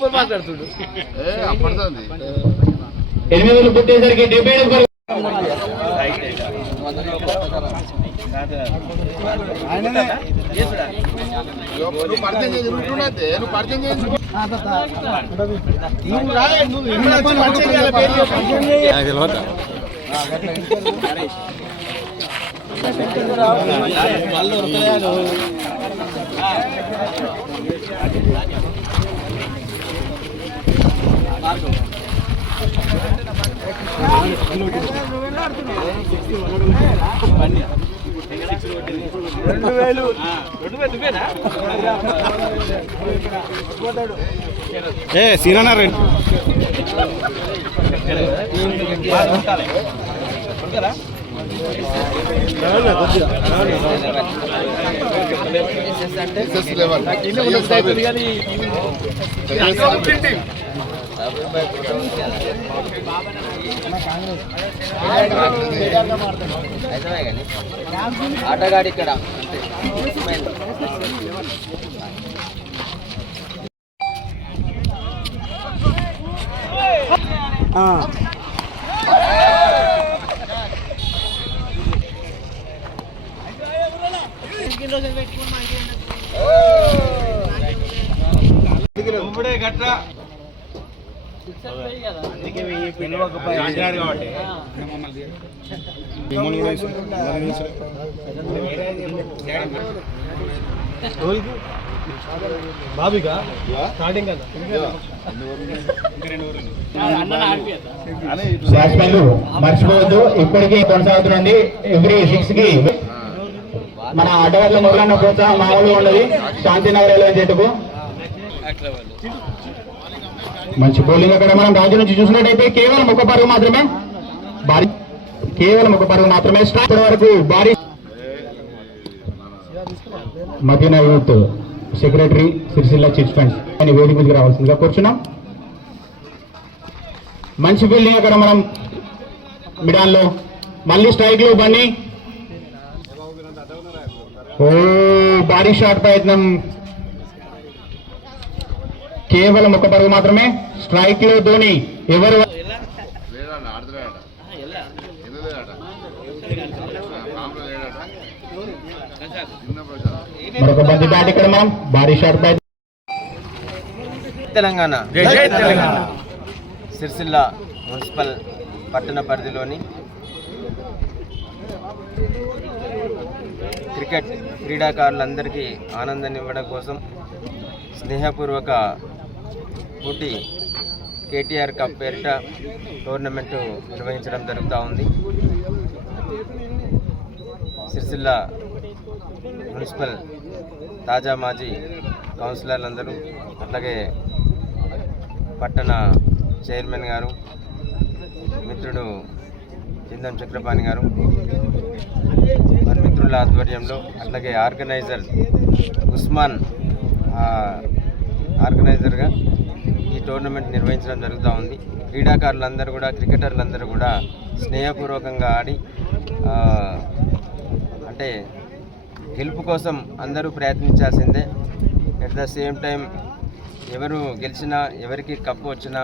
Super మాట్లాడుతుడు. ఎనిమిది పుట్టేసరికి 70 సీనా ఆటగాడి ఇక్కడ గట్ట బాబిగా స్టార్టింగ్ కదా బ్యాట్స్మెన్లు మర్చిపోవద్దు. ఇప్పటికీ కొనసాగుతుంది. ఎవ్రీ 6 కి మన ఆటగాళ్ళ మొదలన్న ప్రోత్సాహం మామూలుగా ఉన్నది. శాంతినగర్ జట్టుకు మంచి బౌలింగ్. అక్కడ మనం రాజు నుంచి చూసినట్టయితే కేవలం ఒక పరుగు మాత్రమే స్టార్ట్ వరకు భారీ. Madina youth secretary Sirisilla chit funds అని వేదిక మీదకి రావాల్సిందిగా కూర్చున్నాం. మంచి ఫీల్డింగ్ అక్కడ మనం మిడాన్లో మళ్ళీ స్ట్రైక్ లో బన్నీ. ఓ భారీ షాట్ ప్రయత్నం. కేవలం ఒక పరుగు మాత్రమే స్ట్రైక్ లో ధోని. ఎవరు మరొక బంతి బ్యాట్ ఇక్కడ మనం భారీ షాట్ ప్రయత్నం. తెలంగాణ సిరిసిల్ల మున్సిపల్ పట్టణ పరిధిలోని క్రికెట్ క్రీడాకారులందరికీ ఆనందాన్ని ఇవ్వడం కోసం స్నేహపూర్వక పోటీ కేటీఆర్ కప్ పేరిట టోర్నమెంటు నిర్వహించడం జరుగుతూ ఉంది. సిరిసిల్ల మున్సిపల్ తాజా మాజీ కౌన్సిలర్లందరూ, అట్లాగే పట్టణ చైర్మన్ గారు, మిత్రుడు చిందం చక్రపాణి గారు, వారి మిత్రుల ఆధ్వర్యంలో, అట్లాగే ఆర్గనైజర్ ఉస్మాన్ ఆర్గనైజర్గా ఈ టోర్నమెంట్ నిర్వహించడం జరుగుతూ ఉంది. క్రీడాకారులందరూ కూడా, క్రికెటర్లందరూ కూడా స్నేహపూర్వకంగా ఆడి అంటే గెలుపు కోసం అందరూ ప్రయత్నించాల్సిందే. ఎట్ ద సేమ్ టైం ఎవరు గెలిచినా, ఎవరికి కప్పు వచ్చినా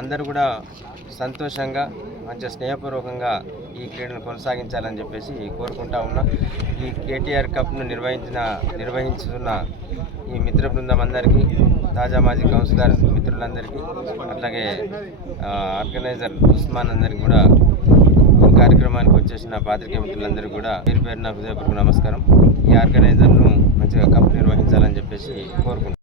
అందరూ కూడా సంతోషంగా మంచిగా స్నేహపూర్వకంగా ఈ క్రీడను కొనసాగించాలని చెప్పేసి కోరుకుంటా ఉన్నా. ఈ కేటీఆర్ కప్ను నిర్వహించుతున్న ఈ మిత్ర బృందం అందరికీ, తాజా మాజీ కౌన్సిలర్ మిత్రులందరికీ, అట్లాగే ఆర్గనైజర్ ఉస్మాన్ అందరికీ కూడా ఈ కార్యక్రమానికి వచ్చేసిన పాత్రికేయ మిత్రులందరూ కూడా పేరు పేరున హృదయపూర్వక నమస్కారం. ఈ ఆర్గనైజర్ను మంచిగా కప్ నిర్వహించాలని చెప్పేసి కోరుకుంటున్నాను.